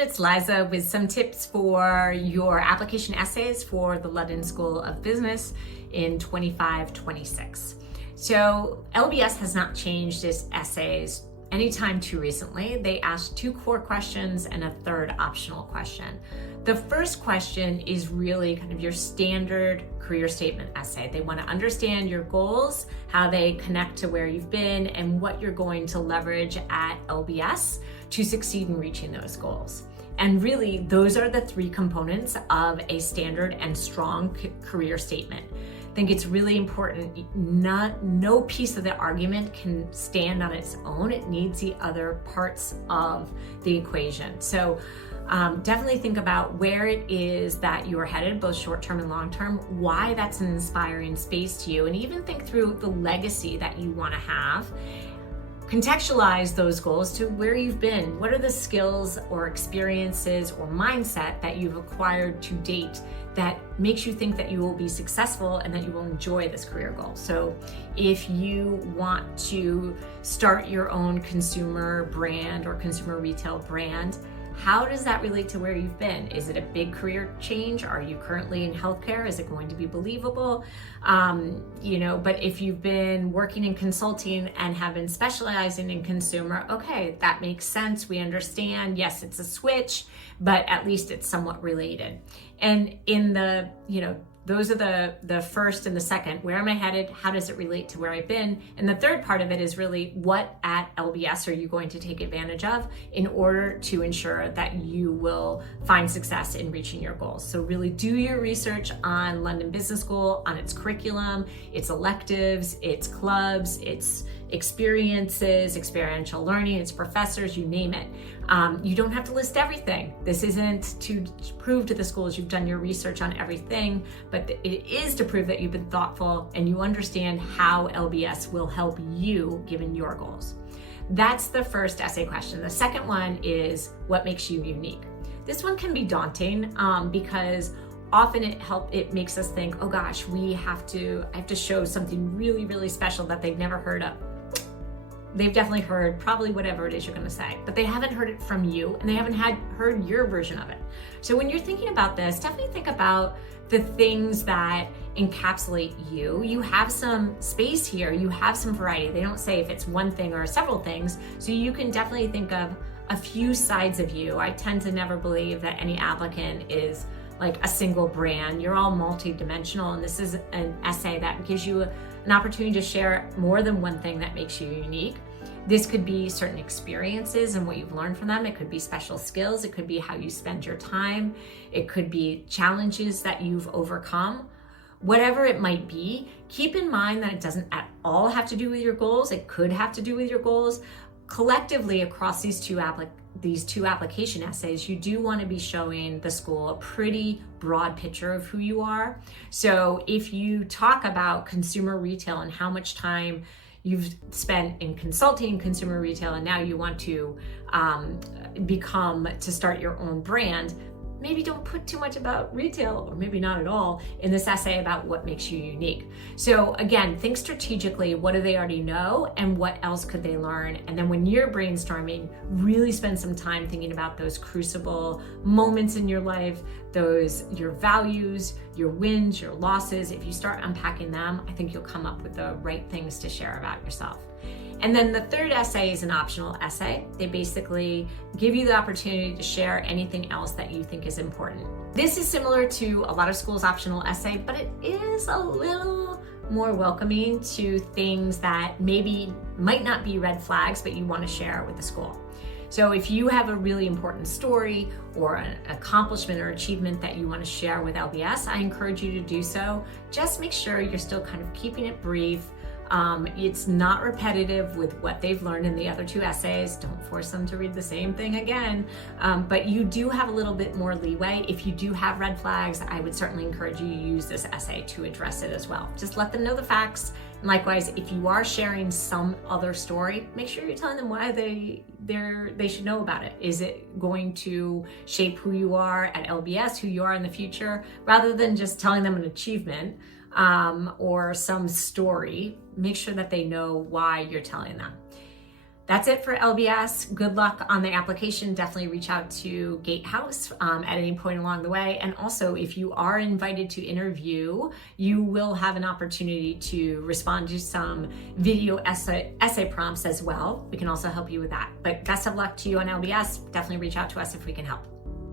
everyone, it's Liza with some tips for your application essays for the London School of Business in 25-26. So LBS has not changed its essays anytime too recently. They ask 2 core questions and a 3rd optional question. The first question is really kind of your standard career statement essay. They want to understand your goals, how they connect to where you've been, and what you're going to leverage at LBS to succeed in reaching those goals. And really, those are the 3 components of a standard and strong career statement. I think it's really important. No piece of the argument can stand on its own. It needs the other parts of the equation. So definitely think about where it is that you're headed, both short-term and long-term, why that's an inspiring space to you, and even think through the legacy that you want to have. Contextualize those goals to where you've been. What are the skills or experiences or mindset that you've acquired to date that makes you think that you will be successful and that you will enjoy this career goal? So if you want to start your own consumer brand or consumer retail brand, how does that relate to where you've been? Is it a big career change? Are you currently in healthcare? Is it going to be believable? But if you've been working in consulting and have been specializing in consumer, okay, that makes sense. We understand. Yes, it's a switch, but at least it's somewhat related. And in the, those are the first and the second. Where am I headed? How does it relate to where I've been? And the third part of it is really, what at LBS are you going to take advantage of in order to ensure that you will find success in reaching your goals? So really do your research on London Business School, on its curriculum, its electives, its clubs, its experiences, experiential learning, its professors, you name it. You don't have to list everything. This isn't to prove to the schools you've done your research on everything, but it is to prove that you've been thoughtful and you understand how LBS will help you given your goals. That's the first essay question. The second one is, what makes you unique? This one can be daunting because often it makes us think, oh gosh, I have to show something really, really special that they've never heard of. They've definitely heard probably whatever it is you're going to say, but they haven't heard it from you and they haven't heard your version of it. So when you're thinking about this, definitely think about the things that encapsulate you. You have some space here, you have some variety. They don't say if it's one thing or several things, so you can definitely think of a few sides of you. I tend to never believe that any applicant is like a single brand. You're all multi-dimensional, and this is an essay that gives you an opportunity to share more than one thing that makes you unique. This could be certain experiences and what you've learned from them. It could be special skills. It could be how you spend your time. It could be challenges that you've overcome. Whatever it might be, keep in mind that it doesn't at all have to do with your goals. It could have to do with your goals. Collectively, across these two application essays, you do want to be showing the school a pretty broad picture of who you are. So if you talk about consumer retail and how much time you've spent in consulting consumer retail, and now you want to start your own brand, maybe don't put too much about retail, or maybe not at all, in this essay about what makes you unique. So again, think strategically, what do they already know and what else could they learn? And then when you're brainstorming, really spend some time thinking about those crucible moments in your life, your values, your wins, your losses. If you start unpacking them, I think you'll come up with the right things to share about yourself. And then the third essay is an optional essay. They basically give you the opportunity to share anything else that you think is important. This is similar to a lot of schools' optional essay, but it is a little more welcoming to things that maybe might not be red flags, but you want to share with the school. So if you have a really important story or an accomplishment or achievement that you want to share with LBS, I encourage you to do so. Just make sure you're still kind of keeping it brief. It's not repetitive with what they've learned in the other 2 essays. Don't force them to read the same thing again. But you do have a little bit more leeway. If you do have red flags, I would certainly encourage you to use this essay to address it as well. Just let them know the facts. And likewise, if you are sharing some other story, make sure you're telling them why they should know about it. Is it going to shape who you are at LBS, who you are in the future, rather than just telling them an achievement or some story? Make sure that they know why you're telling them. That's it for LBS. Good luck on the application. Definitely reach out to Gatehouse at any point along the way. And also, if you are invited to interview, you will have an opportunity to respond to some video essay prompts as well. We can also help you with that. But best of luck to you on LBS. Definitely reach out to us if we can help.